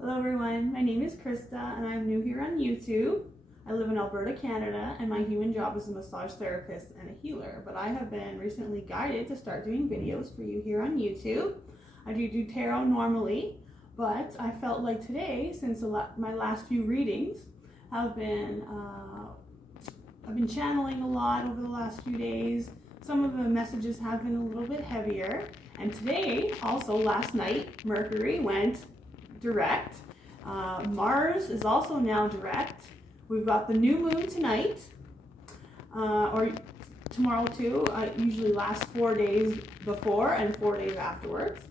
Hello everyone, my name is Krista and I'm new here on YouTube. I live in Alberta, Canada, and my human job is a massage therapist and a healer, but I have been recently guided to start doing videos for you here on YouTube. I do tarot normally, but I felt like today, since my last few readings have been, I've been channeling a lot over the last few days. Some of the messages have been a little bit heavier, and today, also last night, Mercury went direct. Mars is also now direct. We've got the new moon tonight, or tomorrow too. Usually lasts 4 days before and 4 days afterwards.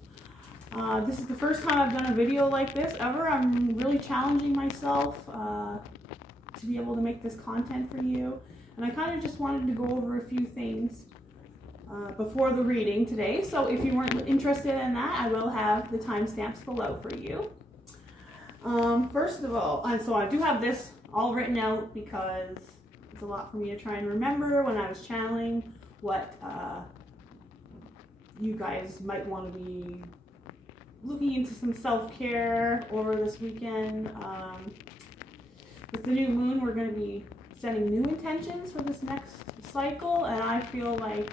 This is the first time I've done a video like this ever. I'm really challenging myself to be able to make this content for you. And I kind of just wanted to go over a few things before the reading today. So if you weren't interested in that, I will have the timestamps below for you. First of all, so I do have this all written out because it's a lot for me to try and remember when I was channeling what you guys might want to be looking into some self-care over this weekend. With the new moon, we're going to be setting new intentions for this next cycle, and I feel like,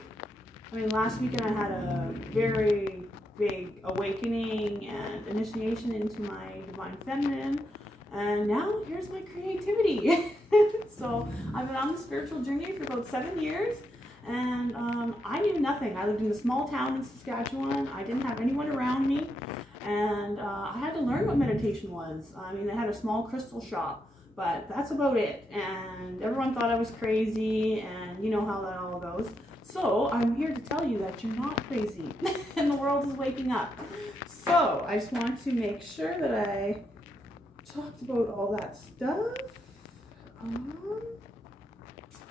last weekend I had a very big awakening and initiation into my divine feminine, and now here's my creativity. So I've been on the spiritual journey for about 7 years, and I knew nothing. I lived in a small town in Saskatchewan. I didn't have anyone around me, and I had to learn what meditation was. They had a small crystal shop, but that's about it, and everyone thought I was crazy, and you know how that all goes. So I'm here to tell you that you're not crazy and the world is waking up. So I just want to make sure that I talked about all that stuff.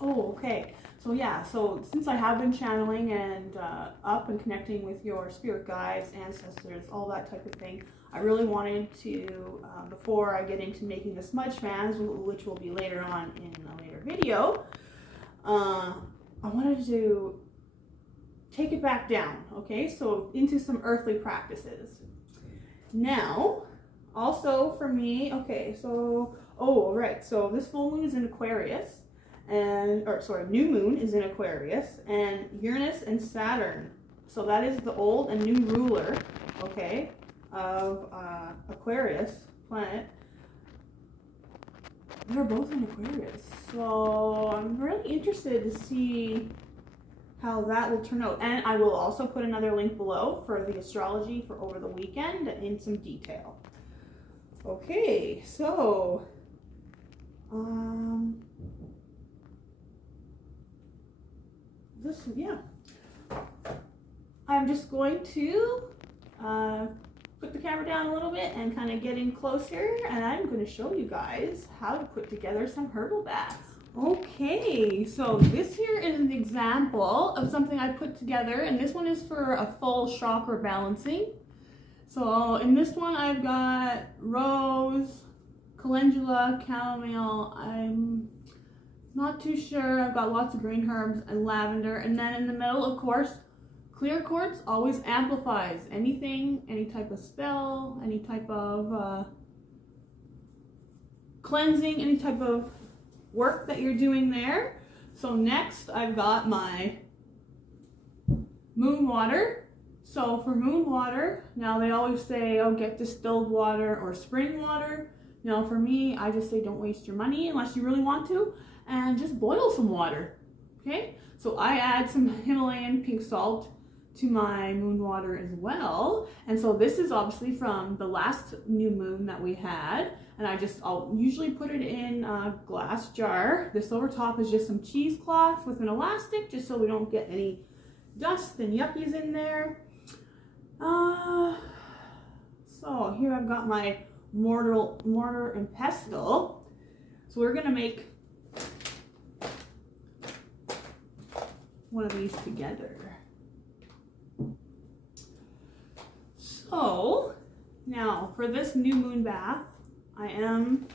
Okay. So yeah, so since I have been channeling and up and connecting with your spirit guides, ancestors, all that type of thing, I really wanted to, before I get into making the smudge fans, which will be later on in a later video, I wanted to take it back down, okay? So into some earthly practices. Now, also for me, okay, so, so this full moon is in Aquarius, new moon is in Aquarius, and Uranus and Saturn. So that is the old and new ruler, okay, of Aquarius planet. They're both in Aquarius, so I'm really interested to see how that will turn out. And I will also put another link below for the astrology for over the weekend in some detail. Okay, so I'm just going to put the camera down a little bit and kind of get in closer, and I'm going to show you guys how to put together some herbal baths. Okay, so this here is an example of something I put together, and this one is for a full chakra balancing. So in this one I've got rose, calendula, chamomile, I'm not too sure, I've got lots of green herbs and lavender, and then in the middle, of course, clear quartz always amplifies anything, any type of spell, any type of cleansing, any type of work that you're doing there. So next I've got my moon water. So for moon water, now they always say, oh, get distilled water or spring water. Now for me, I just say don't waste your money unless you really want to, and just boil some water, okay? So I add some Himalayan pink salt to my moon water as well. And so this is obviously from the last new moon that we had. And I'll usually put it in a glass jar. This over top is just some cheesecloth with an elastic, just so we don't get any dust and yuckies in there. So here I've got my mortar and pestle. So we're gonna make one of these together. So now for this new moon bath, I am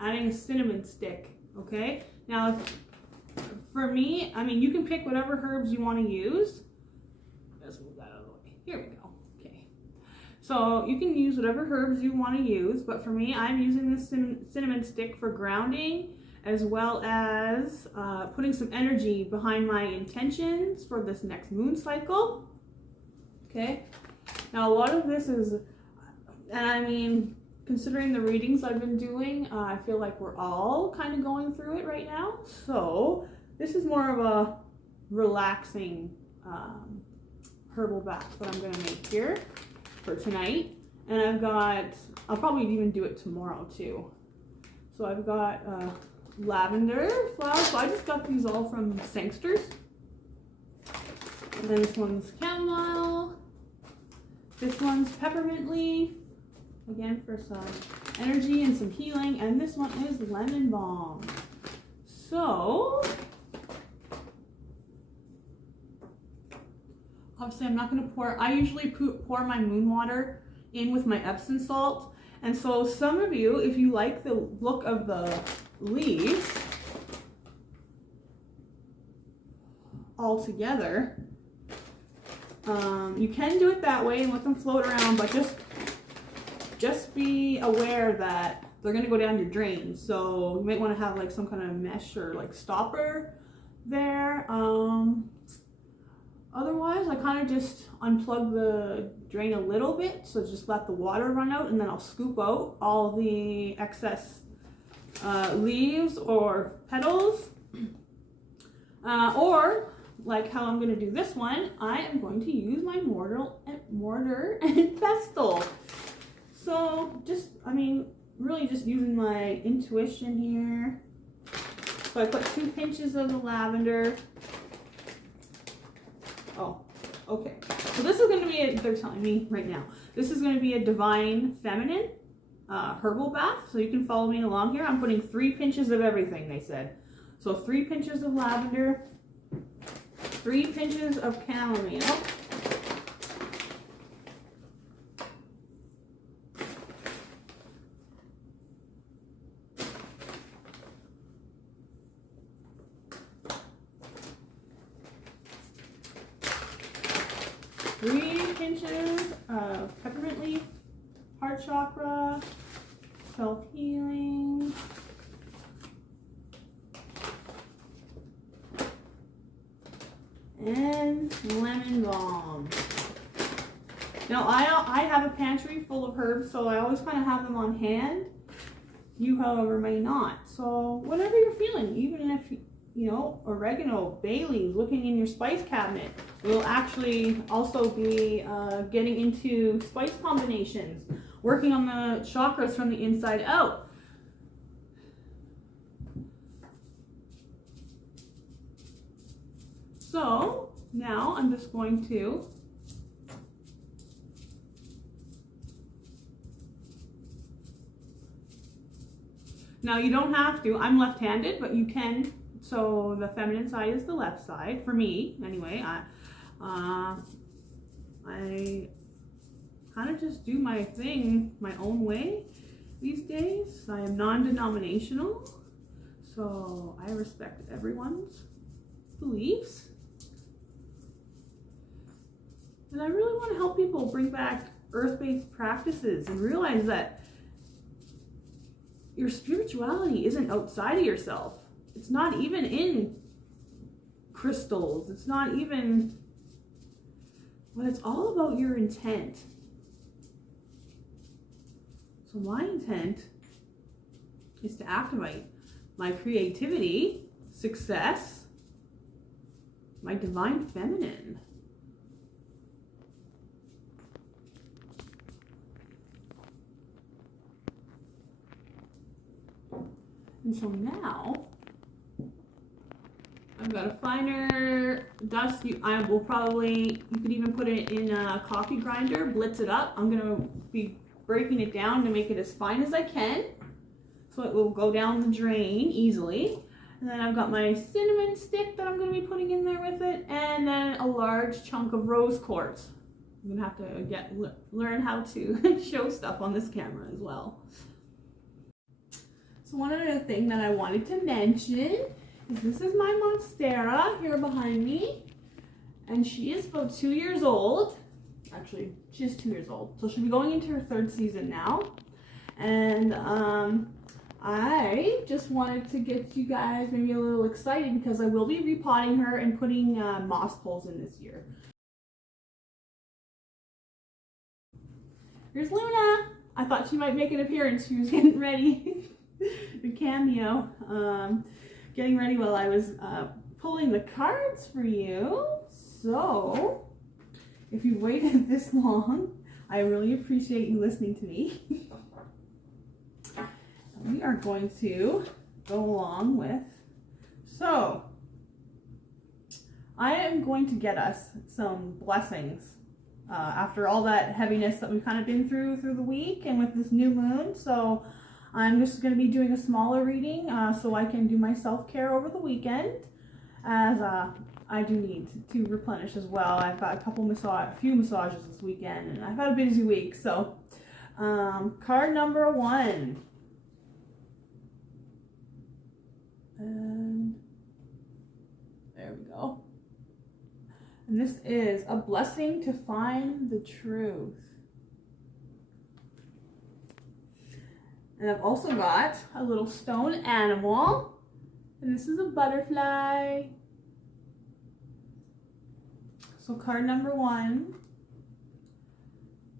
adding a cinnamon stick, okay? Now for me, you can pick whatever herbs you want to use. Let's move that out of the way. Here we go. Okay. So you can use whatever herbs you want to use, but for me, I'm using this cinnamon stick for grounding, as well as putting some energy behind my intentions for this next moon cycle. Okay, now a lot of this is, and I mean, considering the readings I've been doing, I feel like we're all kind of going through it right now. So this is more of a relaxing herbal bath that I'm going to make here for tonight. And I'll probably even do it tomorrow too. So I've got lavender flowers. So I just got these all from Sangster's. And then this one's chamomile. This one's peppermint leaf. Again, for some energy and some healing. And this one is lemon balm. So obviously I'm not going to pour. I usually pour my moon water in with my Epsom salt. And so some of you, if you like the look of the leaves all together, you can do it that way and let them float around, but just be aware that they're going to go down your drain. So you might want to have like some kind of mesh or like stopper there. Otherwise, I kind of just unplug the drain a little bit, so just let the water run out, and then I'll scoop out all the excess leaves or petals. Or, like how I'm going to do this one, I am going to use my mortar and pestle. So just, I mean, really just using my intuition here. So I put 2 pinches of the lavender. Oh, okay. So this is going to be, they're telling me right now, this is going to be a divine feminine herbal bath. So you can follow me along here. I'm putting 3 pinches of everything, they said. So 3 pinches of lavender, 3 pinches of chamomile, pinches of peppermint leaf, heart chakra, self-healing, and lemon balm. Now I have a pantry full of herbs, so I always kind of have them on hand. You, however, may not. So whatever you're feeling, even if you know, oregano, bay leaves, looking in your spice cabinet. We'll actually also be getting into spice combinations, working on the chakras from the inside out. So now I'm just going to now you don't have to. I'm left-handed, but you can. So the feminine side is the left side for me, anyway. I kind of just do my thing my own way these days. I am non-denominational, so I respect everyone's beliefs. And I really want to help people bring back earth-based practices and realize that your spirituality isn't outside of yourself. It's not even in crystals. It's not even, but it's all about your intent. So my intent is to activate my creativity, success, my divine feminine. And so now I've got a finer dust. You could even put it in a coffee grinder, blitz it up. I'm gonna be breaking it down to make it as fine as I can, so it will go down the drain easily. And then I've got my cinnamon stick that I'm gonna be putting in there with it, and then a large chunk of rose quartz. I'm gonna have to learn how to show stuff on this camera as well. So one other thing that I wanted to mention is this is my Monstera here behind me, and she is about 2 years old, Actually, she's 2 years old. So she'll be going into her 3rd season now. And I just wanted to get you guys maybe a little excited because I will be repotting her and putting moss poles in this year. Here's Luna. I thought she might make an appearance. She was getting ready. The cameo. Getting ready while I was pulling the cards for you. So, if you waited this long, I really appreciate you listening to me. We are going to go along with, so I am going to get us some blessings after all that heaviness that we've kind of been through the week and with this new moon. So I'm just going to be doing a smaller reading so I can do my self-care over the weekend, as I do need to replenish as well. I've got a few massages this weekend, and I've had a busy week. So card number 1. And there we go. And this is a blessing to find the truth. And I've also got a little stone animal. And this is a butterfly. So card number 1.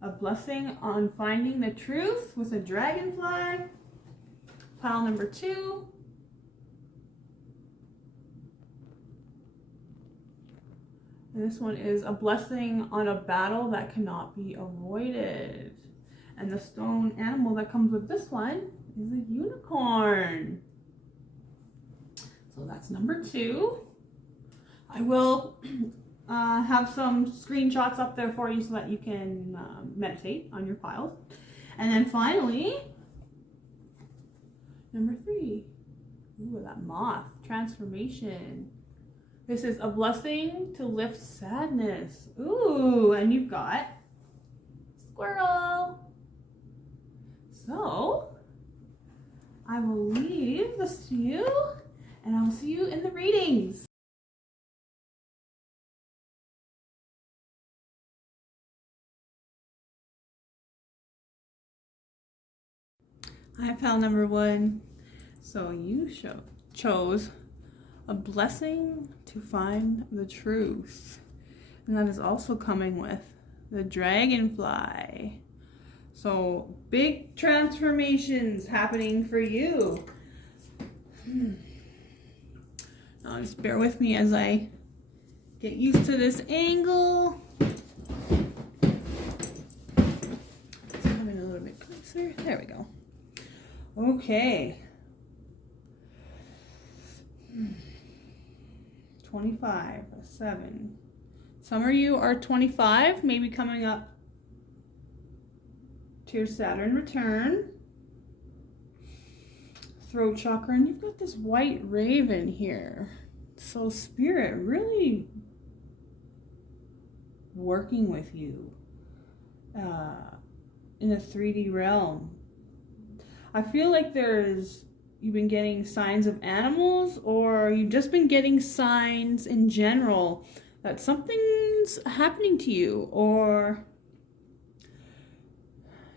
A blessing on finding the truth with a dragonfly. Pile number 2. And this one is a blessing on a battle that cannot be avoided. And the stone animal that comes with this one is a unicorn. So that's number 2. I will have some screenshots up there for you so that you can meditate on your piles. And then finally, number 3. Ooh, that moth. Transformation. This is a blessing to lift sadness. Ooh, and you've got squirrel. So, I will leave this to you, and I'll see you in the readings. Hi, pal number 1. So you chose a blessing to find the truth. And that is also coming with the dragonfly. So big transformations happening for you. Now just bear with me as I get used to this angle. It's coming a little bit closer. There we go. Okay. 25, 7. Some of you are 25, maybe coming up to your Saturn return. Throat chakra, and you've got this white raven here. So spirit really working with you in the 3D realm. I feel like you've been getting signs of animals, or you've just been getting signs in general that something's happening to you, or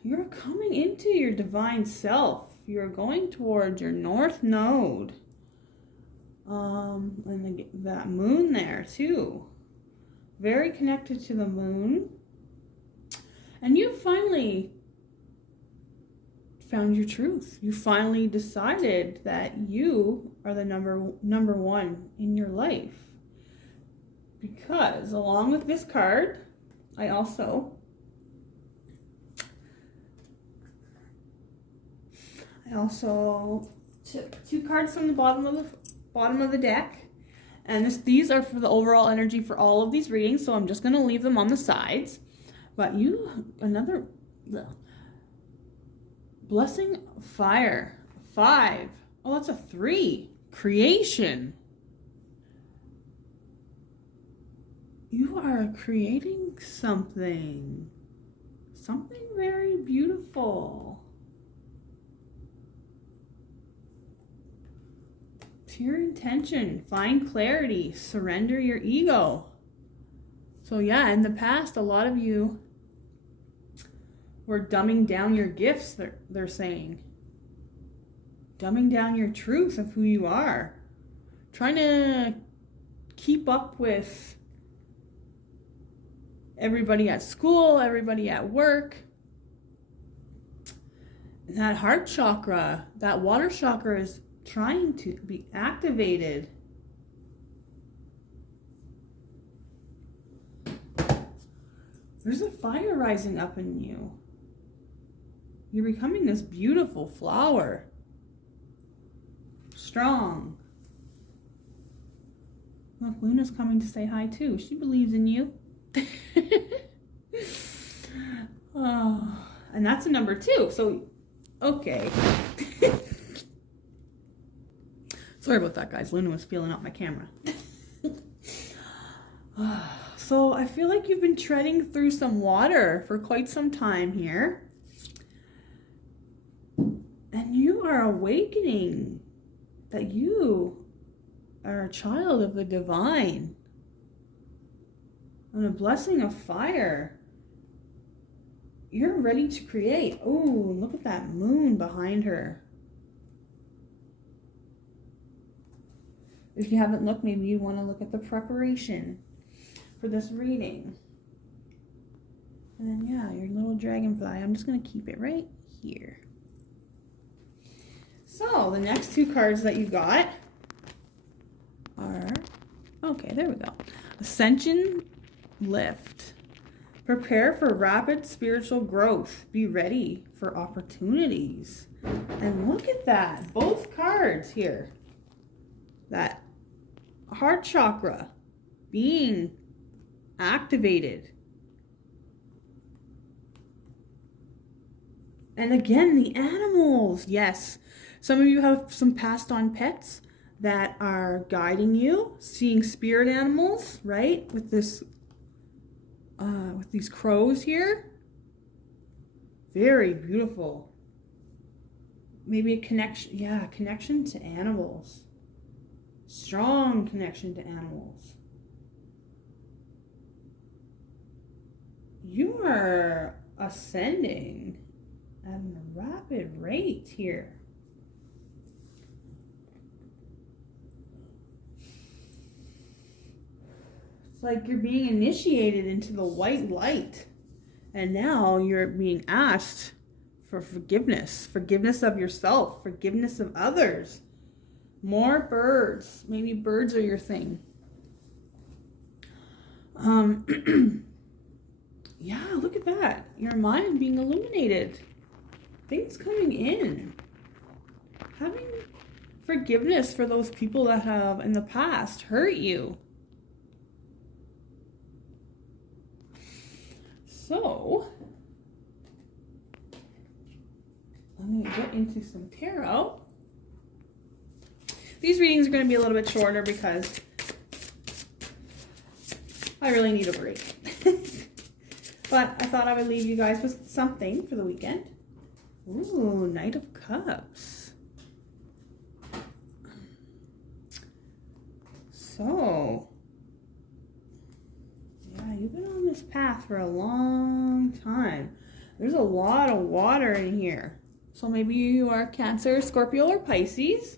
you're coming into your divine self. You're going towards your north node. And that moon there too. Very connected to the moon. And you finally found your truth. You finally decided that you are the number 1 in your life. Because along with this card, I also took 2 cards from the bottom of the deck, and these are for the overall energy for all of these readings, so I'm just going to leave them on the sides. But another blessing, fire, 5. Oh, that's a 3. Creation. You are creating something very beautiful. Pure intention, find clarity, surrender your ego. So yeah, in the past, a lot of you Or dumbing down your gifts, they're saying. Dumbing down your truth of who you are. Trying to keep up with everybody at school, everybody at work. And that heart chakra, that water chakra is trying to be activated. There's a fire rising up in you. You're becoming this beautiful flower. Strong. Look, Luna's coming to say hi too. She believes in you. Oh, and that's a number 2. So, okay. Sorry about that, guys. Luna was feeling out my camera. So I feel like you've been treading through some water for quite some time here. And you are awakening that you are a child of the divine. And a blessing of fire. You're ready to create. Oh, look at that moon behind her. If you haven't looked, maybe you want to look at the preparation for this reading. And then, yeah, your little dragonfly. I'm just going to keep it right here. So, the next 2 cards that you got are, okay, there we go. Ascension Lift. Prepare for rapid spiritual growth. Be ready for opportunities. And look at that. Both cards here. That heart chakra being activated. And again, the animals. Yes. Some of you have some passed on pets that are guiding you, seeing spirit animals, right? With this, with these crows here. Very beautiful. Maybe a connection, yeah, connection to animals. Strong connection to animals. You are ascending at a rapid rate here. It's like you're being initiated into the white light. And now you're being asked for forgiveness. Forgiveness of yourself. Forgiveness of others. More birds. Maybe birds are your thing. Yeah, look at that. Your mind being illuminated. Things coming in. Having forgiveness for those people that have in the past hurt you. So, I'm going to get into some tarot. These readings are going to be a little bit shorter because I really need a break. But I thought I would leave you guys with something for the weekend. Ooh, Knight of Cups. So, yeah, you've been on this path for a long time. There's a lot of water in here. So maybe you are Cancer, Scorpio, or Pisces.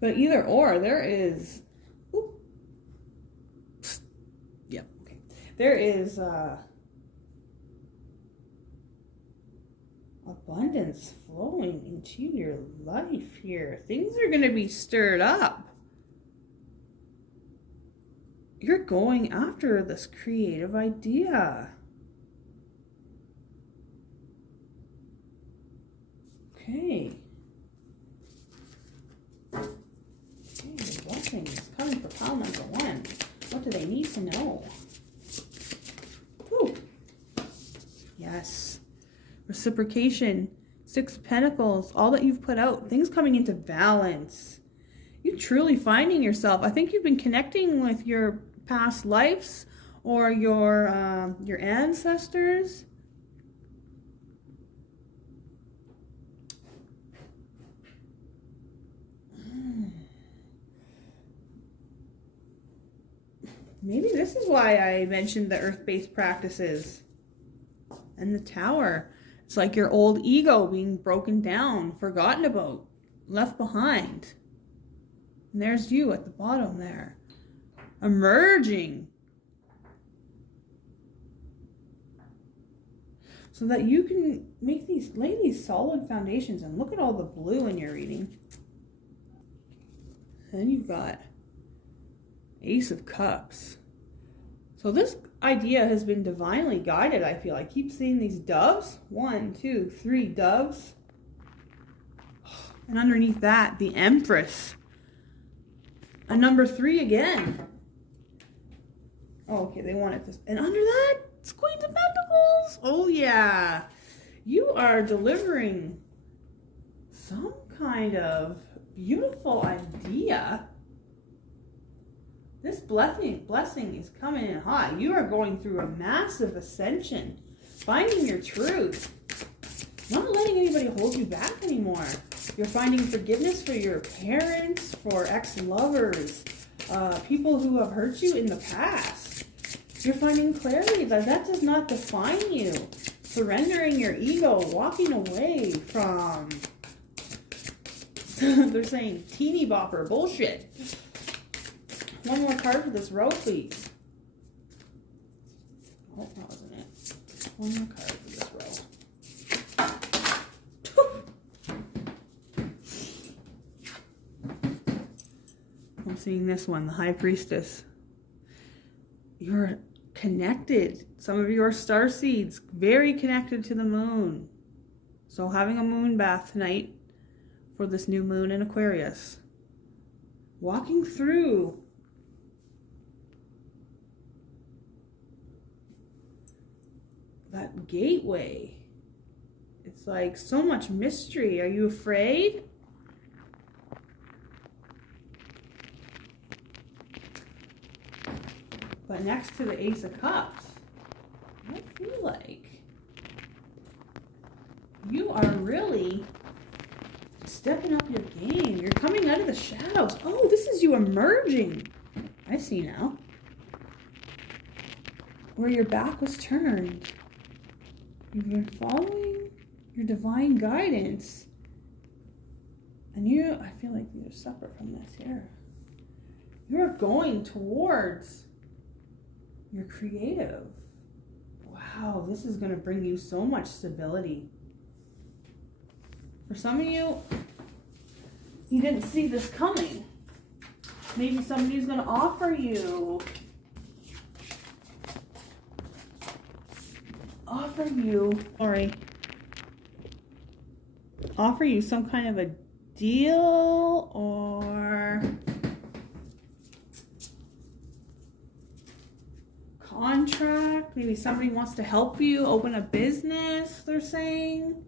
But either or, there is... Ooh, yeah, okay. There is abundance flowing into your life here. Things are going to be stirred up. You're going after this creative idea. Okay. Okay, blessings coming for pile number 1. What do they need to know? Whew. Yes. Reciprocation. 6 of Pentacles. All that you've put out. Things coming into balance. You truly finding yourself. I think you've been connecting with your past lives or your ancestors. Maybe this is why I mentioned the earth-based practices And the Tower. It's like your old ego being broken down, forgotten about, left behind. And there's you at the bottom there. Emerging. So that you can lay these solid foundations. And look at all the blue in your reading. Then you've got Ace of Cups. So this idea has been divinely guided, I feel. I keep seeing these doves. 1, 2, 3 doves. And underneath that, the Empress. A number 3 again. Oh, okay, they wanted this. And under that, it's Queens of Pentacles. Oh, yeah. You are delivering some kind of beautiful idea. This blessing is coming in hot. You are going through a massive ascension, finding your truth, not letting anybody hold you back anymore. You're finding forgiveness for your parents, for ex-lovers, people who have hurt you in the past. You're finding clarity that does not define you. Surrendering your ego, walking away from, they're saying, teeny bopper bullshit. One more card for this row, please. Oh, that wasn't it. One more card for this row. I'm seeing this one, the High Priestess. You're connected. Some of you are star seeds, very connected to the moon. So having a moon bath tonight for this new moon in Aquarius. Walking through that gateway. It's like so much mystery. Are you afraid? But next to the Ace of Cups, I feel like you are really stepping up your game. You're coming out of the shadows. Oh, this is you emerging. I see now. Where your back was turned. You've been following your divine guidance. And I feel like you're separate from this here. You're going towards your creative. Wow, this is going to bring you so much stability. For some of you, you didn't see this coming. Maybe somebody's going to offer you some kind of a deal or contract. Maybe somebody wants to help you open a business, they're saying.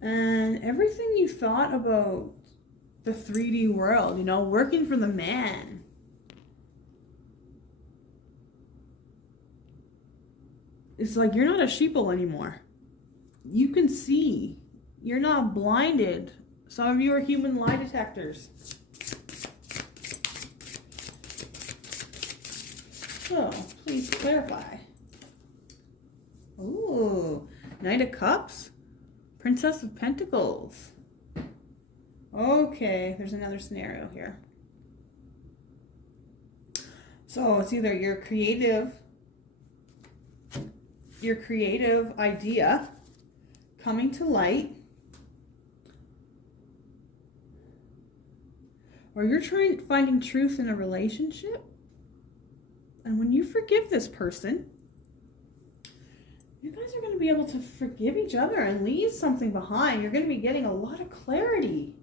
And everything you thought about the 3D world, you know, working for the man. It's like you're not a sheeple anymore. You can see. You're not blinded. Some of you are human lie detectors. So, please clarify. Ooh, Knight of Cups, Princess of Pentacles. Okay, there's another scenario here. So it's either your creative idea coming to light, or you're finding truth in a relationship. And when you forgive this person, you guys are going to be able to forgive each other and leave something behind. You're going to be getting a lot of clarity.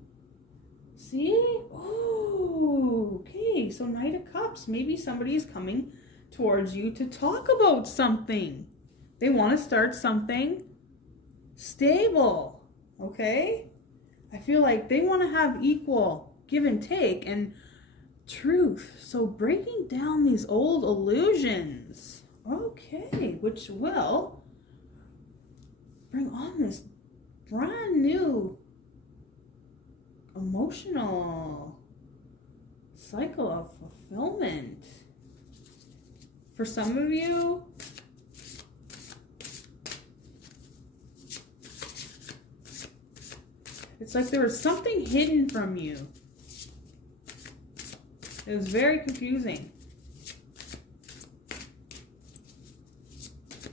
See? Oh, okay. So Knight of Cups. Maybe somebody is coming towards you to talk about something. They want to start something stable. Okay? I feel like they want to have equal give and take and truth. So breaking down these old illusions. Okay, which will bring on this brand new emotional cycle of fulfillment. For some of you, It's like there was something hidden from you. It was very confusing.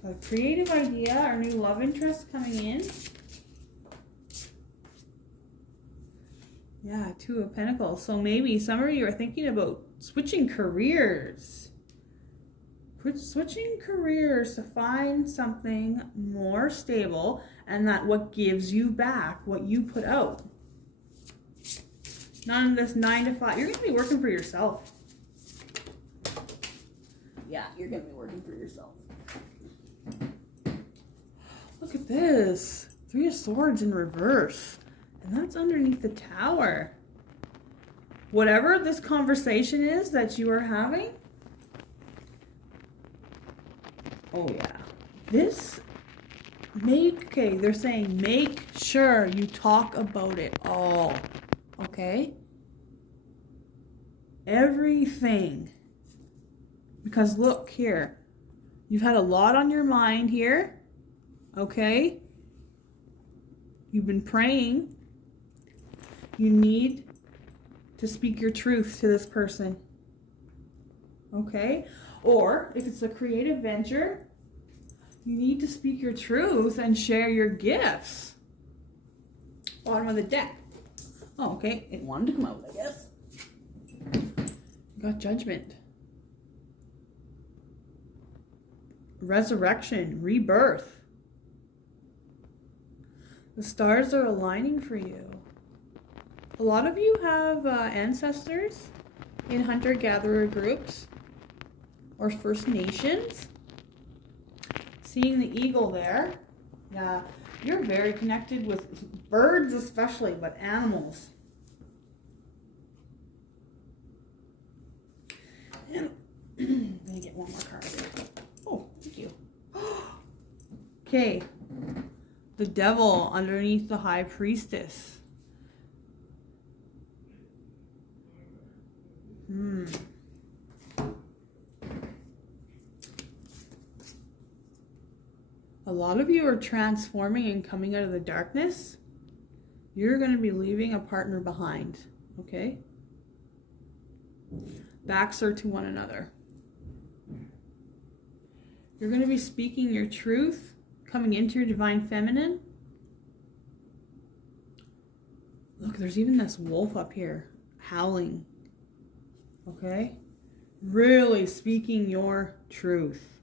A creative idea or new love interest coming in. Yeah, Two of Pentacles. So maybe some of you are thinking about switching careers. Switching careers to find something more stable and that what gives you back what you put out. None of this 9 to 5. You're going to be working for yourself. Yeah, you're going to be working for yourself. Look at this. 3 of Swords in reverse. And that's underneath the Tower. Whatever this conversation is that you are having. Oh yeah. This they're saying make sure you talk about it all. Okay? Everything. Because look here. You've had a lot on your mind here. Okay? You've been praying. You need to speak your truth to this person. Okay? Or if it's a creative venture, you need to speak your truth and share your gifts. Bottom of the deck. Oh, okay. It wanted to come out, I guess. Got Judgment. Resurrection. Rebirth. The stars are aligning for you. A lot of you have ancestors in hunter-gatherer groups or First Nations. Seeing the eagle there. Yeah, you're very connected with birds especially, but animals. And let me get one more card here. Oh, thank you. Okay. The Devil underneath the High Priestess. A lot of you are transforming and coming out of the darkness. You're going to be leaving a partner behind, okay? Backs are to one another. You're going to be speaking your truth, coming into your divine feminine. Look, there's even this wolf up here howling, okay? Really speaking your truth.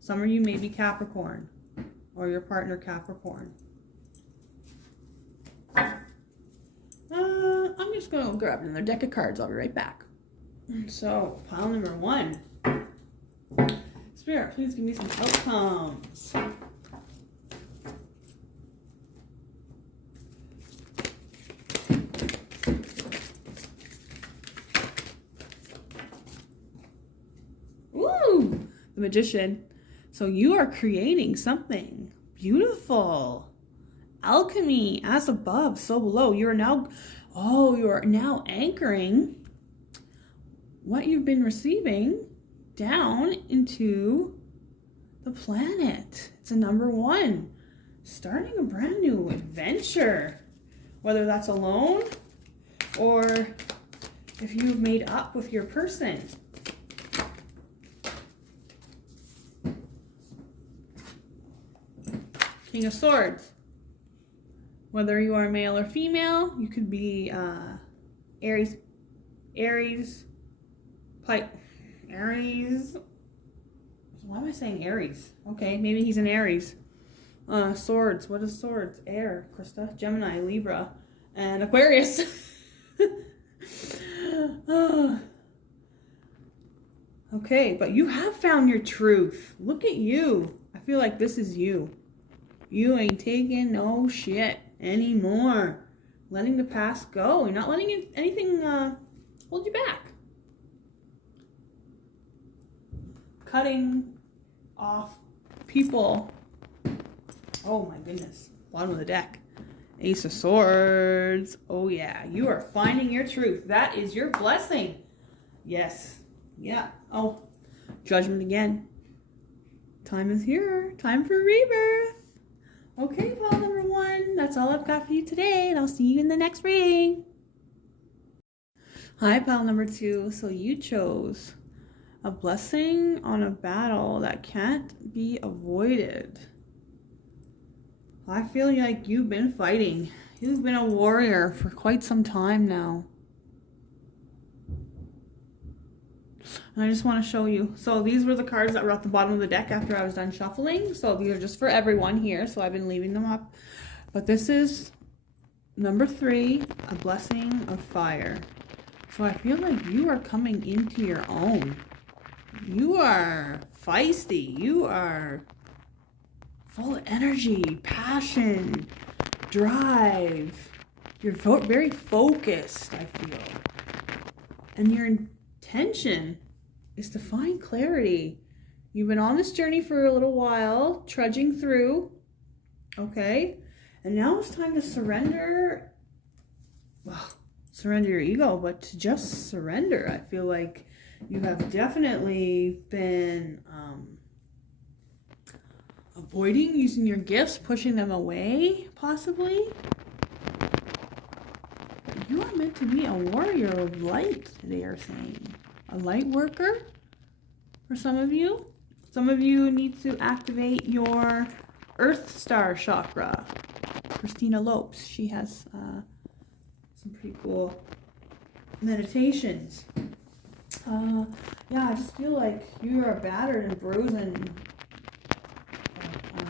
Some of you may be Capricorn. Or your partner Capricorn. I'm just going to grab another deck of cards. I'll be right back. So, pile number 1. Spirit, please give me some outcomes. Ooh! The Magician. So you are creating something beautiful. Alchemy, as above, so below. You are now anchoring what you've been receiving down into the planet. It's a number 1. Starting a brand new adventure. Whether that's alone or if you've made up with your person. King of Swords. Whether you are male or female, you could be Aries. Why am I saying Aries? Okay, maybe he's an Aries. Swords. What is swords? Air, Krista. Gemini, Libra, and Aquarius. Okay, but you have found your truth. Look at you. I feel like this is you. You ain't taking no shit anymore. Letting the past go. You're not letting anything hold you back. Cutting off people. Oh my goodness. Bottom of the deck. Ace of Swords. Oh yeah. You are finding your truth. That is your blessing. Yes. Yeah. Oh. Judgment again. Time is here. Time for rebirth. Okay, pile number 1, that's all I've got for you today, and I'll see you in the next reading. Hi, pile number 2. So you chose a blessing on a battle that can't be avoided. I feel like you've been fighting. You've been a warrior for quite some time now. And I just want to show you. So these were the cards that were at the bottom of the deck after I was done shuffling. So these are just for everyone here. So I've been leaving them up. But this is number 3, a blessing of fire. So I feel like you are coming into your own. You are feisty. You are full of energy, passion, drive. You're very focused, I feel. And your intention is to find clarity. You've been on this journey for a little while, trudging through, okay? And now it's time to surrender. Well, surrender your ego, but to just surrender. I feel like you have definitely been avoiding using your gifts, pushing them away, possibly. But you are meant to be a warrior of light, they are saying. A light worker for some of you. Some of you need to activate your Earth Star chakra. Christina Lopes, she has some pretty cool meditations. Yeah, I just feel like you are battered and bruised. I don't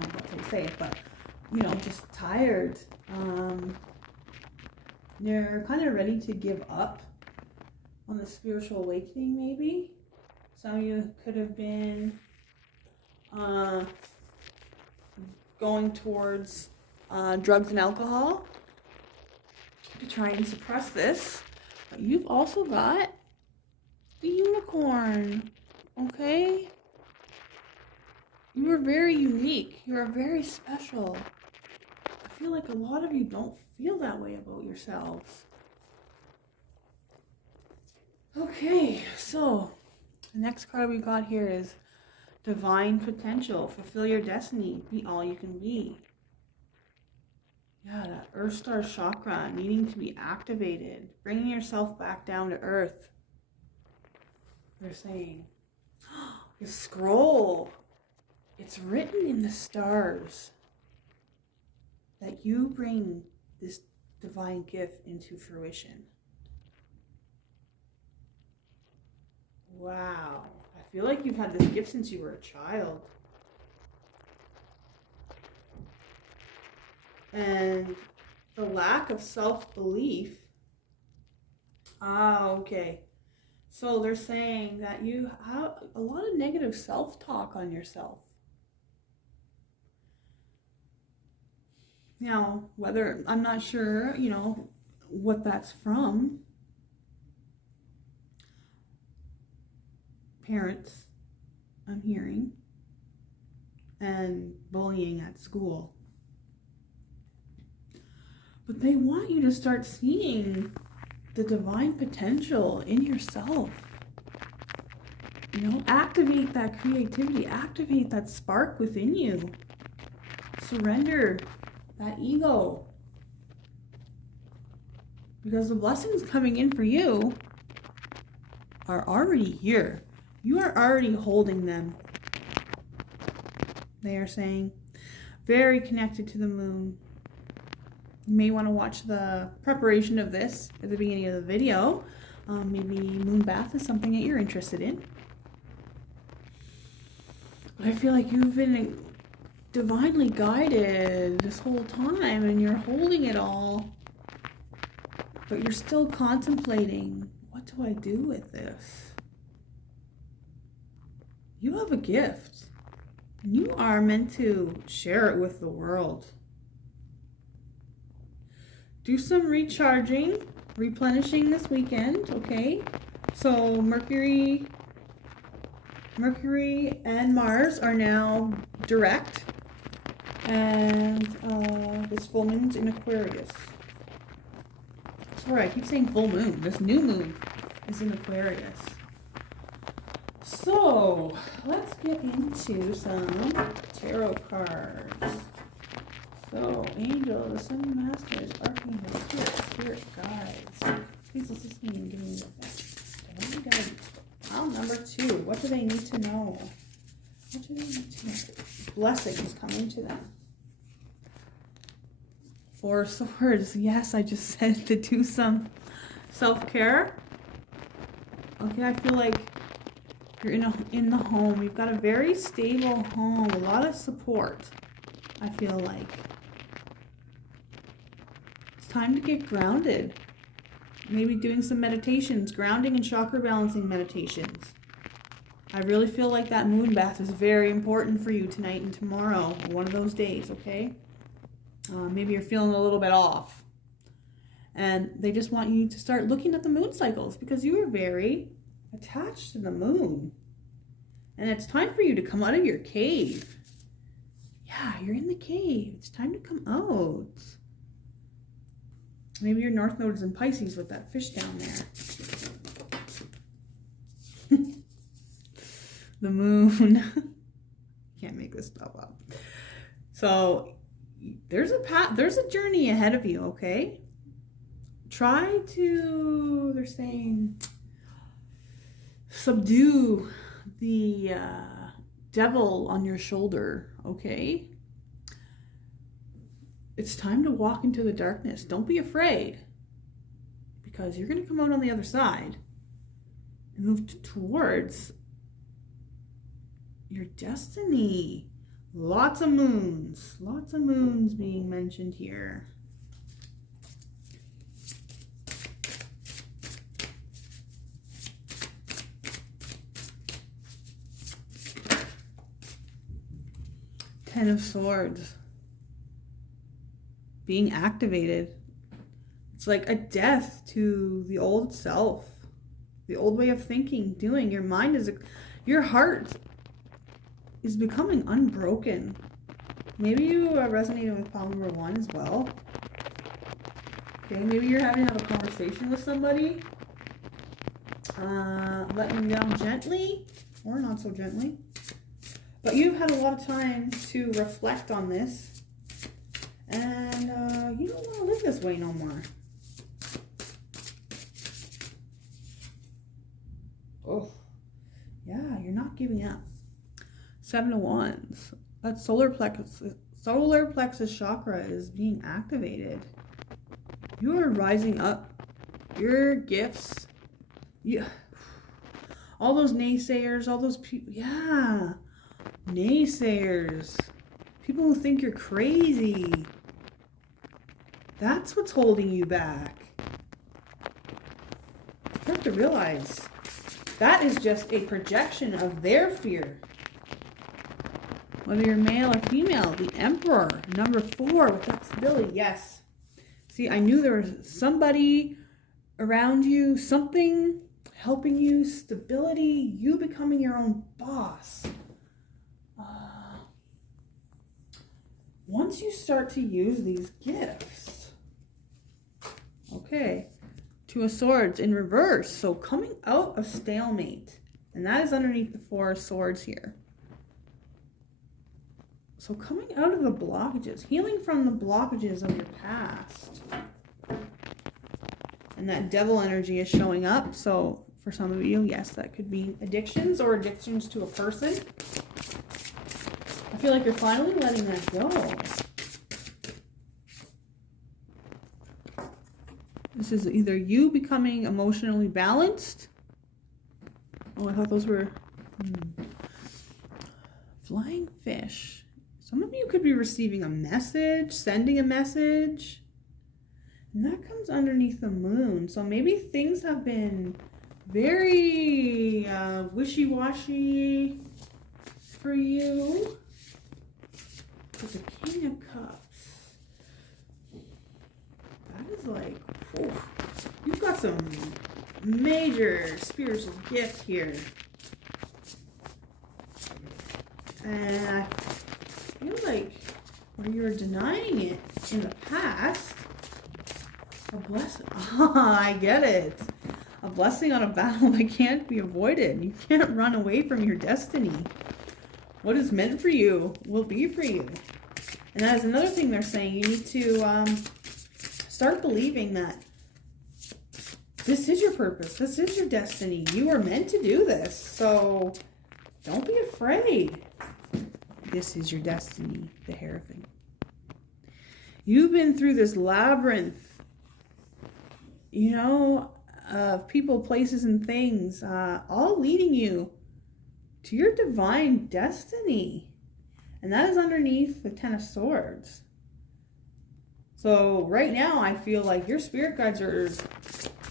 know what to say, but you know, just tired. You're kind of ready to give up on the spiritual awakening, maybe. Some of you could have been going towards drugs and alcohol to try and suppress this. But you've also got the unicorn, okay? You are very unique. You are very special. I feel like a lot of you don't feel that way about yourselves. Okay, so the next card we got here is Divine Potential. Fulfill your destiny. Be all you can be. Yeah, that Earth Star chakra needing to be activated. Bringing yourself back down to earth. They're saying, the scroll. It's written in the stars that you bring this divine gift into fruition. Wow. I feel like you've had this gift since you were a child. And the lack of self-belief. Okay. So they're saying that you have a lot of negative self-talk on yourself. Now, whether, I'm not sure, you know, what that's from. Parents, I'm hearing, and bullying at school. But they want you to start seeing the divine potential in yourself. You know, activate that creativity, activate that spark within you. Surrender that ego. Because the blessings coming in for you are already here. You are already holding them. They are saying, very connected to the moon. You may want to watch the preparation of this at the beginning of the video. Maybe moon bath is something that you're interested in. But I feel like you've been divinely guided this whole time and you're holding it all. But you're still contemplating, what do I do with this? You have a gift. And you are meant to share it with the world. Do some recharging, replenishing this weekend, okay? So Mercury and Mars are now direct. And this full moon's in Aquarius. Sorry, I keep saying full moon. This new moon is in Aquarius. So let's get into some tarot cards. So, angel, the sun masters, archangel, spirit guides. Please assist me in giving me the best. Divine guidance. File number 2. What do they need to know? What do they need to know? Blessing is coming to them. 4 of Swords. Yes, I just said to do some self-care. Okay, I feel like you're in the home. You've got a very stable home. A lot of support, I feel like. It's time to get grounded. Maybe doing some meditations, grounding and chakra balancing meditations. I really feel like that moon bath is very important for you tonight and tomorrow, one of those days, okay? Maybe you're feeling a little bit off. And they just want you to start looking at the moon cycles because you are very attached to the moon. And it's time for you to come out of your cave. Yeah, you're in the cave. It's time to come out. Maybe your North Node is in Pisces with that fish down there. The moon. Can't make this stuff up. So there's a path, there's a journey ahead of you, okay? Try to, they're saying, subdue the devil on your shoulder, okay? It's time to walk into the darkness. Don't be afraid, because you're going to come out on the other side and move towards your destiny. Lots of moons being mentioned here. Ten of Swords. Being activated. It's like a death to the old self, the old way of thinking, doing. Your mind is, your heart is becoming unbroken. Maybe you are resonating with pile number 1 as well. Okay, maybe you're having to have a conversation with somebody. Let them down gently or not so gently. But you've had a lot of time to reflect on this. And you don't want to live this way no more. Oh, yeah, you're not giving up. 7 of Wands. That solar plexus chakra is being activated. You are rising up. Your gifts. Yeah. All those naysayers, all those people. Yeah. Naysayers. People who think you're crazy. That's what's holding you back. You have to realize that is just a projection of their fear. Whether you're male or female, the Emperor, number 4 with that stability. Yes. See, I knew there was somebody around you, something helping you, stability, you becoming your own boss. Once you start to use these gifts, okay, 2 of Swords in reverse. So coming out of stalemate, and that is underneath the 4 of Swords here. So coming out of the blockages, healing from the blockages of your past. And that devil energy is showing up. So for some of you, yes, that could be addictions or addictions to a person. I feel like you're finally letting that go. This is either you becoming emotionally balanced. Oh, I thought those were flying fish. Some of you could be receiving a message, sending a message. And that comes underneath the moon. So maybe things have been very wishy-washy for you. With the King of Cups. That is like, oof, you've got some major spiritual gifts here. And I feel like when you were denying it in the past, a blessing. I get it. A blessing on a battle that can't be avoided. You can't run away from your destiny. What is meant for you will be for you. And that is another thing they're saying. You need to start believing that this is your purpose. This is your destiny. You are meant to do this. So don't be afraid. This is your destiny, the Hierophant. You've been through this labyrinth, you know, of people, places, and things, all leading you to your divine destiny. And that is underneath the Ten of Swords. So right now, I feel like your spirit guides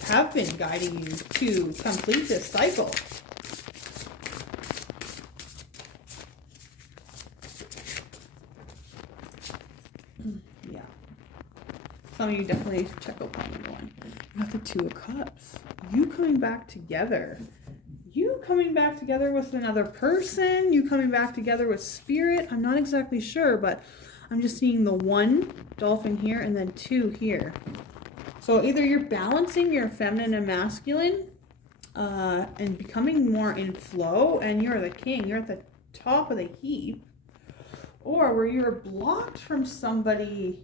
have been guiding you to complete this cycle. Yeah. Some of you definitely check out number one. You got the Two of Cups. You coming back together. You coming back together with another person. You coming back together with spirit. I'm not exactly sure, but I'm just seeing the one dolphin here and then two here. So either you're balancing your feminine and masculine and becoming more in flow, and you're the king. You're at the top of the heap. Or where you're blocked from somebody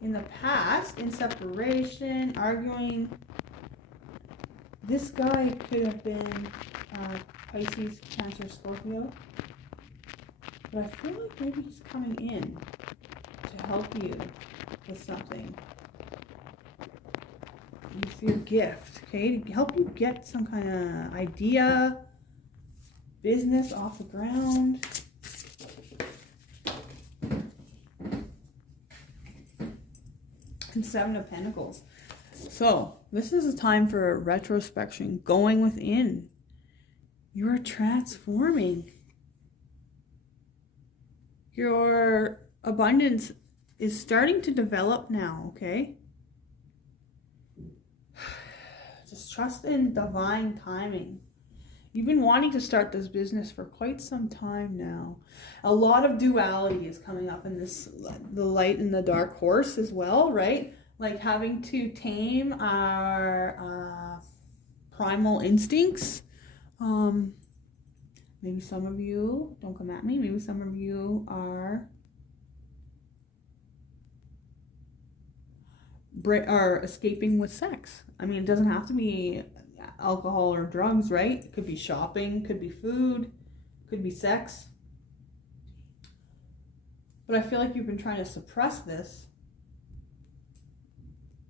in the past, in separation, arguing. This guy could have been Pisces, Cancer, Scorpio. But I feel like maybe he's coming in to help you with something. With your gift, okay? To help you get some kind of idea, business off the ground. And Seven of Pentacles. So, this is a time for a retrospection, going within. You're transforming. Your abundance is starting to develop now, okay? Just trust in divine timing. You've been wanting to start this business for quite some time now. A lot of duality is coming up in this, the light and the dark horse as well, right? Like having to tame our primal instincts. Maybe some of you, don't come at me, maybe some of you are escaping with sex. I mean, it doesn't have to be alcohol or drugs, right? It could be shopping, could be food, could be sex. But I feel like you've been trying to suppress this.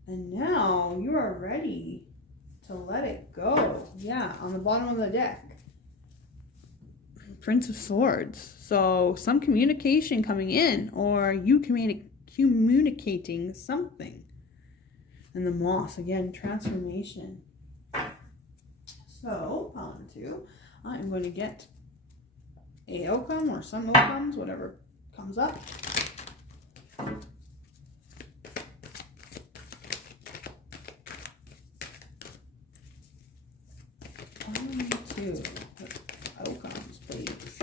And now you are ready to let it go. Yeah, on the bottom of the deck. Prince of Swords. So some communication coming in, or you communicating something. And the Moss, again, transformation. So, on to, I'm going to get a outcome or some outcomes, whatever comes up. On to outcomes, please.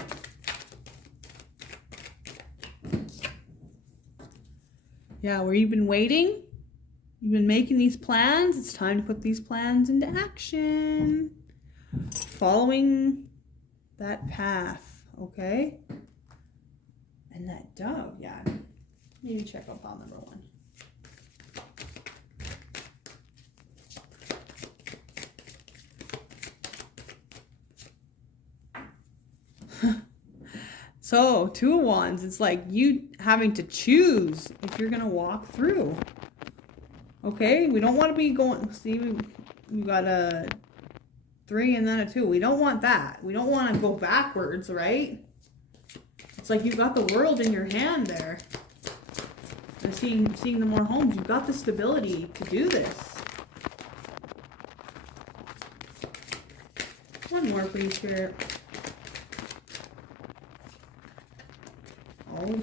Yeah, where you've been waiting. You've been making these plans. It's time to put these plans into action. Following that path, okay? And that dove, yeah. Maybe check out pile number one. So, Two of Wands, it's like you having to choose if you're going to walk through. Okay, we don't want to be going, see, we got a 3 and then a 2. We don't want that. We don't want to go backwards, right? It's like you've got the world in your hand there. And seeing the more homes, you've got the stability to do this. One more, please, Spirit. Oh,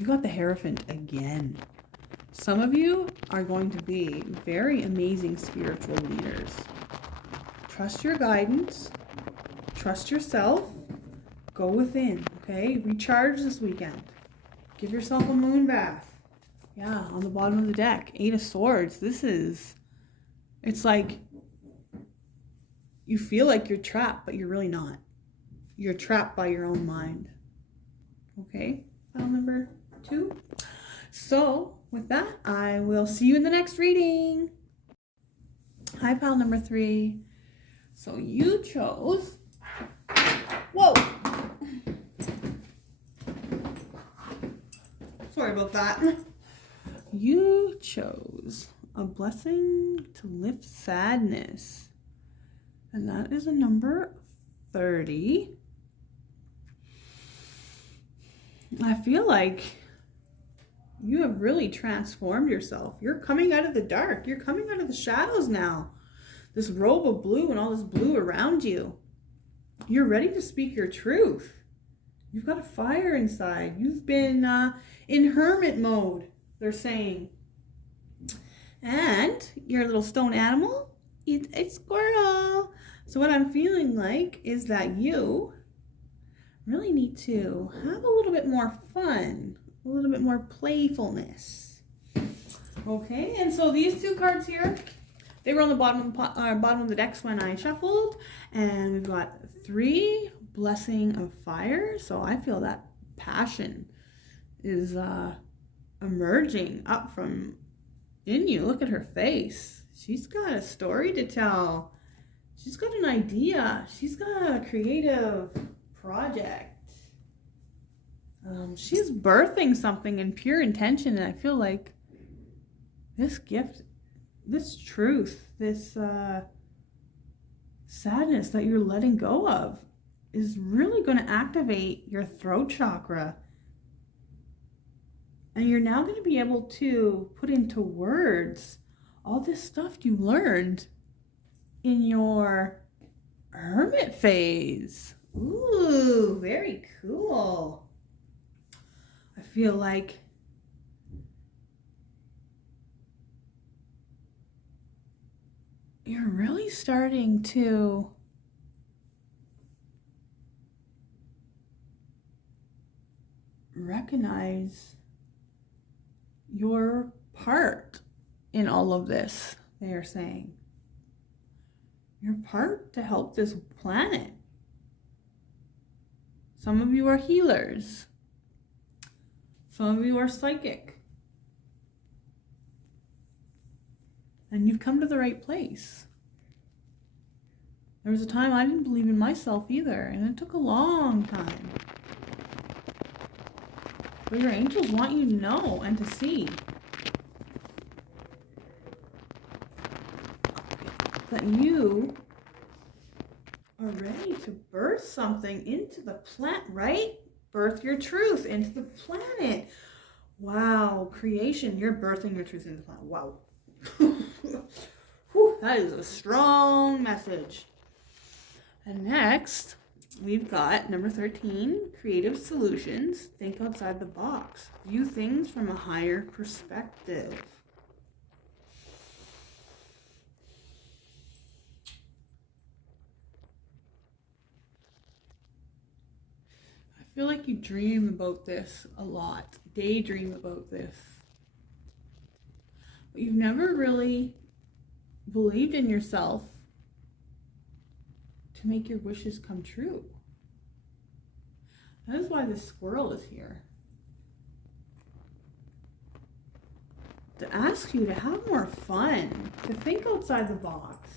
you got the Hierophant again. Some of you are going to be very amazing spiritual leaders. Trust your guidance. Trust yourself. Go within, okay? Recharge this weekend. Give yourself a moon bath. Yeah, on the bottom of the deck. 8 of Swords. It's like you feel like you're trapped, but you're really not. You're trapped by your own mind. Okay? File number want to. So with that, I will see you in the next reading. Hi, pal number 3. So you chose, whoa, sorry about that. You chose a blessing to lift sadness, and that is a number 30. I feel like you have really transformed yourself. You're coming out of the dark. You're coming out of the shadows now. This robe of blue and all this blue around you. You're ready to speak your truth. You've got a fire inside. You've been in hermit mode, they're saying. And your little stone animal, it's a squirrel. So what I'm feeling like is that you really need to have a little bit more fun, a little bit more playfulness. Okay, and so these 2 cards here, they were on the bottom of the decks when I shuffled, and we've got 3, blessing of fire. So I feel that passion is emerging up from in you. Look at her face. She's got a story to tell. She's got an idea. She's got a creative project. She's birthing something in pure intention, and I feel like this gift, this truth, this sadness that you're letting go of is really going to activate your throat chakra. And you're now going to be able to put into words all this stuff you learned in your hermit phase. Ooh, very cool. I feel like you're really starting to recognize your part in all of this, they are saying. Your part to help this planet. Some of you are healers. Some of you are psychic. And you've come to the right place. There was a time I didn't believe in myself either, and it took a long time. But your angels want you to know and to see that you are ready to birth something into the planet, right? Birth your truth into the planet. Wow, creation, you're birthing your truth into the planet. Wow. Whew, that is a strong message. And next, we've got number 13, creative solutions. Think outside the box. View things from a higher perspective. I feel like you dream about this a lot, daydream about this. But you've never really believed in yourself to make your wishes come true. That is why the squirrel is here. To ask you to have more fun, to think outside the box.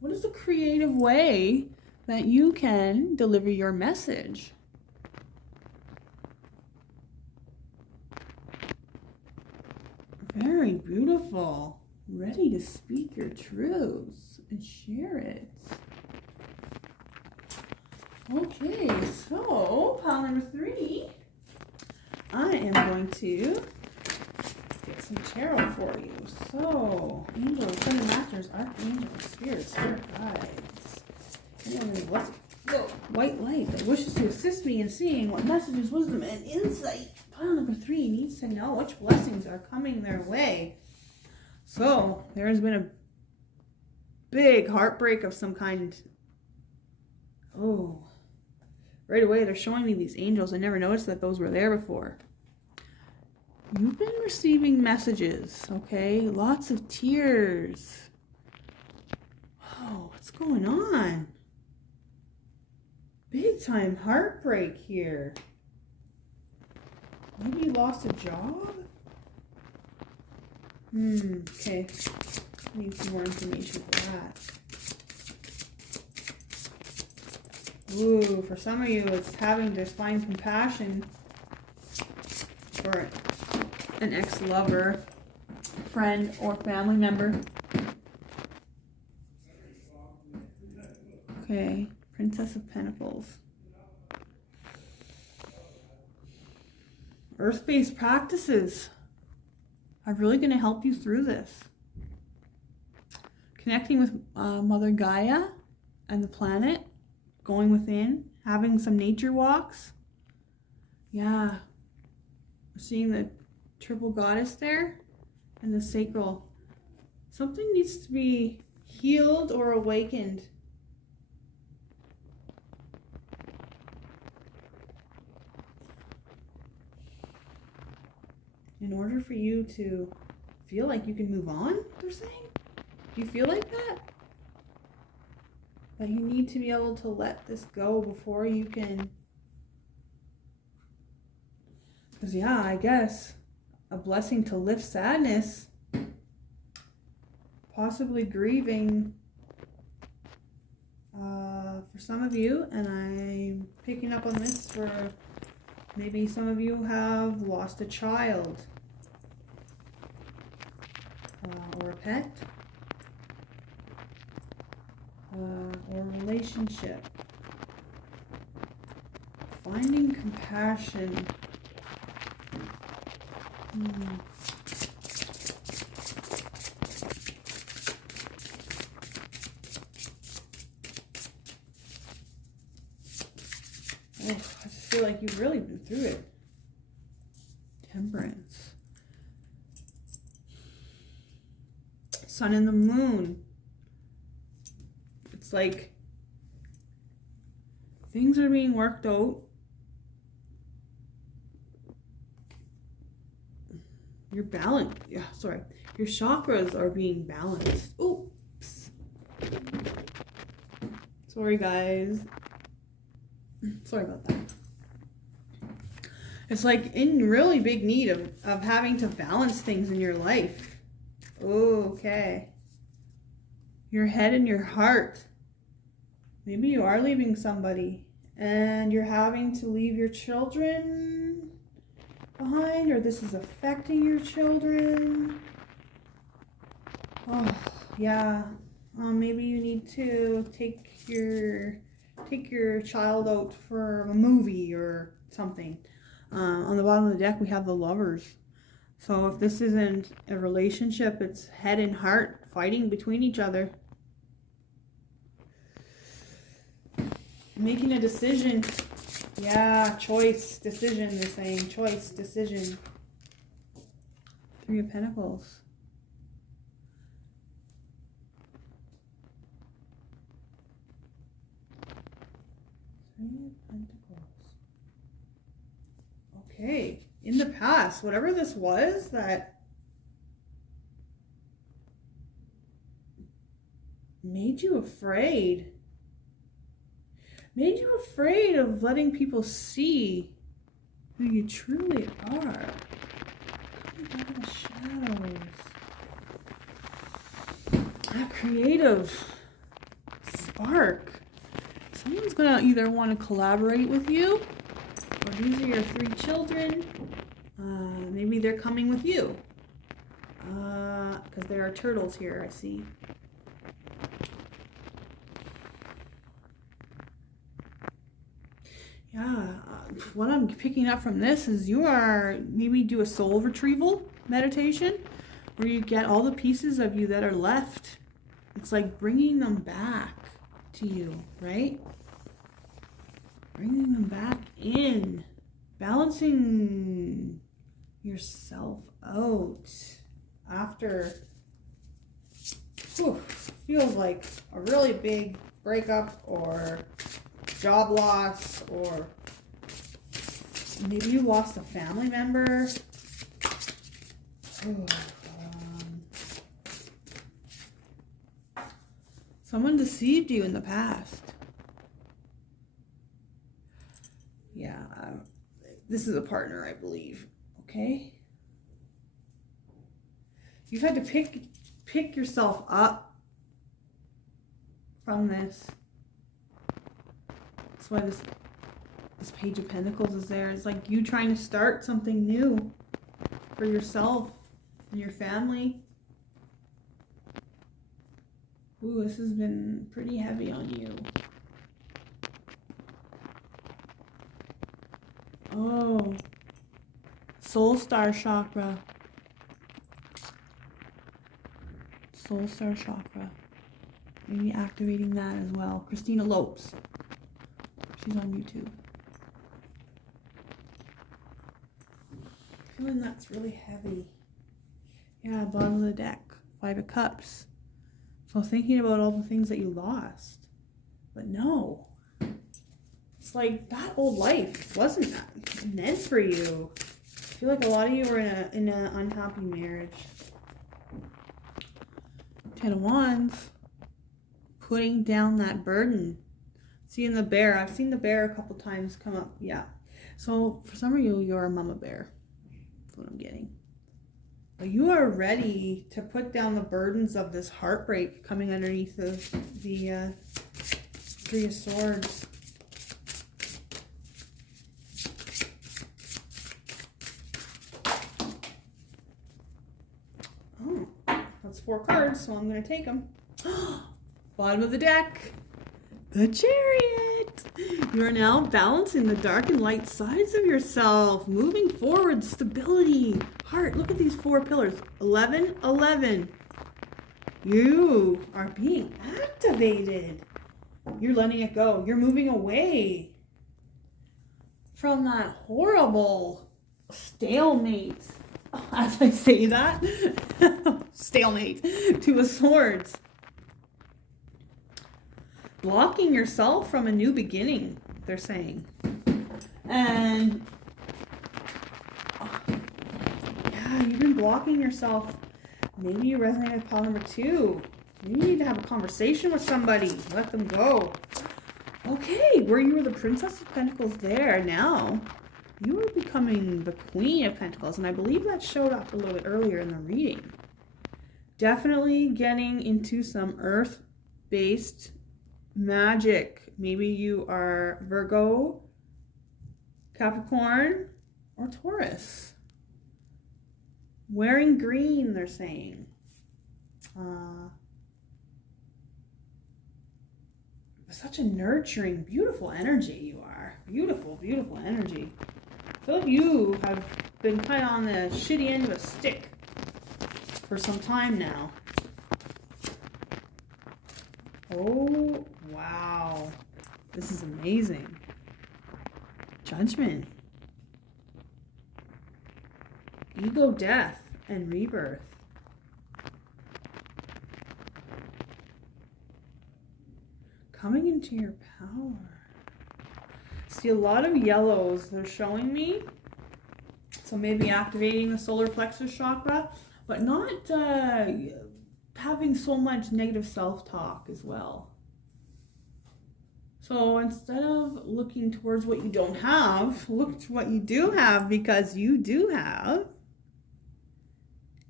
What is a creative way that you can deliver your message? Very beautiful. Ready to speak your truths and share it. Okay, so pile number 3, I am going to get some tarot for you. So, angels, ascended masters, archangels, spirits, spirit guides. White light that wishes to assist me in seeing what messages, wisdom, and insight pile number 3 needs to know which blessings are coming their way. So, there has been a big heartbreak of some kind. Oh, right away they're showing me these angels. I never noticed that those were there before. You've been receiving messages, okay? Lots of tears. Oh, what's going on? Big time heartbreak here. Maybe you lost a job? Okay. Need some more information for that. Ooh, for some of you, it's having to find compassion for an ex-lover, friend, or family member. Okay, Princess of Pentacles. Earth-based practices are really going to help you through this. Connecting with Mother Gaia and the planet, going within, having some nature walks. Yeah, we're seeing the triple goddess there and the sacral. Something needs to be healed or awakened. In order for you to feel like you can move on, they're saying? Do you feel like that? That you need to be able to let this go before you can... Because yeah, I guess a blessing to lift sadness, possibly grieving for some of you, and I'm picking up on this for maybe some of you have lost a child or a pet or a relationship. Finding compassion. Oh, I just feel like you've really been through it. Temperance. Sun and the moon. It's like things are being worked out. You're balanced. Yeah, sorry. Your chakras are being balanced. Oops. Sorry, guys. Sorry about that. It's like in really big need of having to balance things in your life. Okay. Your head and your heart. Maybe you are leaving somebody and you're having to leave your children behind, or this is affecting your children. Oh, yeah. Maybe you need to take your child out for a movie or something. On the bottom of the deck, we have the Lovers. So if this isn't a relationship, it's head and heart fighting between each other. Making a decision. Yeah, choice, decision, they're saying. Choice, decision. Three of Pentacles. Three of Pentacles. Okay. In the past, whatever this was that made you afraid. Made you afraid of letting people see who you truly are. Coming out of the shadows. That creative spark. Someone's going to either want to collaborate with you, or these are your three children. Maybe they're coming with you. Because there are turtles here, I see. Yeah, what I'm picking up from this is you are, maybe do a soul retrieval meditation where you get all the pieces of you that are left. It's like bringing them back to you, right? Bringing them back in. Balancing yourself out after, feels like a really big breakup or job loss, or maybe you lost a family member. Someone deceived you in the past. Yeah, This is a partner, I believe. Okay? You've had to pick yourself up from this. That's why this Page of Pentacles is there. It's like you trying to start something new for yourself and your family. Ooh, this has been pretty heavy on you. Oh, Soul Star Chakra. Soul Star Chakra. Maybe activating that as well. Christina Lopes. She's on YouTube. Feeling that's really heavy. Yeah, bottom of the deck. 5 of Cups. So thinking about all the things that you lost. But no. It's like that old life wasn't meant for you. I feel like a lot of you are in an unhappy marriage. 10 of Wands. Putting down that burden. Seeing the bear. I've seen the bear a couple times come up. Yeah. So for some of you, you're a mama bear. That's what I'm getting. But you are ready to put down the burdens of this heartbreak coming underneath of the 3 of Swords. Oh, that's 4 cards, so I'm going to take them. Bottom of the deck. The Chariot. You are now balancing the dark and light sides of yourself. Moving forward, stability. Heart, look at these 4 pillars. 11, 11. You are being activated. You're letting it go. You're moving away from that horrible stalemate. As I say that, stalemate. 2 of Swords. Blocking yourself from a new beginning, they're saying. And yeah, you've been blocking yourself. Maybe you resonate with pile number 2. Maybe you need to have a conversation with somebody. Let them go. Okay, where you were the Princess of Pentacles there, now you are becoming the Queen of Pentacles. And I believe that showed up a little bit earlier in the reading. Definitely getting into some earth-based magic. Maybe you are Virgo, Capricorn, or Taurus. Wearing green, they're saying. Such a nurturing, beautiful energy you are. Beautiful, beautiful energy. I feel like you have been kind of on the shitty end of a stick for some time now. Oh, wow. This is amazing. Judgment. Ego, death, and rebirth. Coming into your power. See a lot of yellows they're showing me. So maybe activating the solar plexus chakra, but not having so much negative self-talk as well. So instead of looking towards what you don't have, look to what you do have, because you do have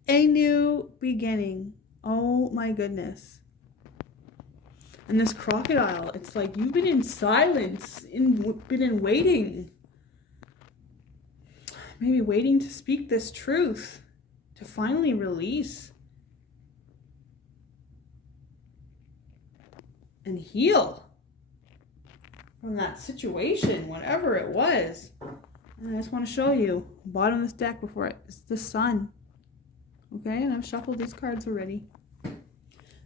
a new beginning. Oh my goodness. And this crocodile, it's like you've been in silence, been in waiting. Maybe waiting to speak this truth, to finally release and heal from that situation, whatever it was. And I just want to show you, bottom of this deck before it, it's the Sun. Okay, and I've shuffled these cards already.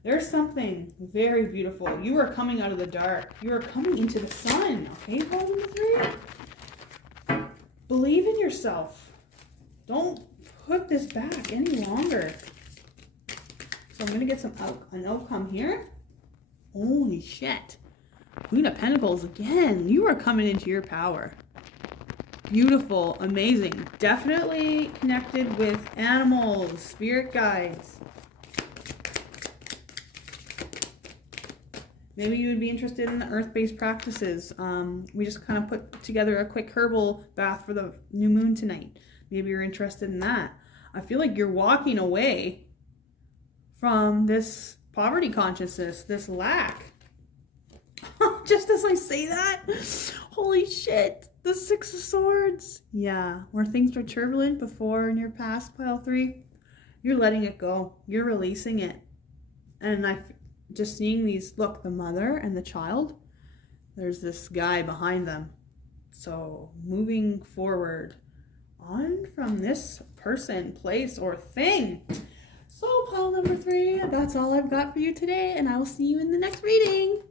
There's something very beautiful. You are coming out of the dark. You are coming into the sun. Okay, bottom of 3. Believe in yourself. Don't put this back any longer. So I'm going to get an outcome here. Holy shit. Queen of Pentacles again. You are coming into your power. Beautiful, amazing. Definitely connected with animals, spirit guides. Maybe you would be interested in the earth-based practices. We just kind of put together a quick herbal bath for the new moon tonight. Maybe you're interested in that. I feel like you're walking away from this poverty consciousness, this lack. Just as I say that, holy shit, the Six of Swords. Yeah, where things were turbulent before in your past, pile 3, you're letting it go. You're releasing it. And I just seeing these, look, the mother and the child, there's this guy behind them. So moving forward on from this person, place, or thing. So pile number 3, that's all I've got for you today, and I will see you in the next reading.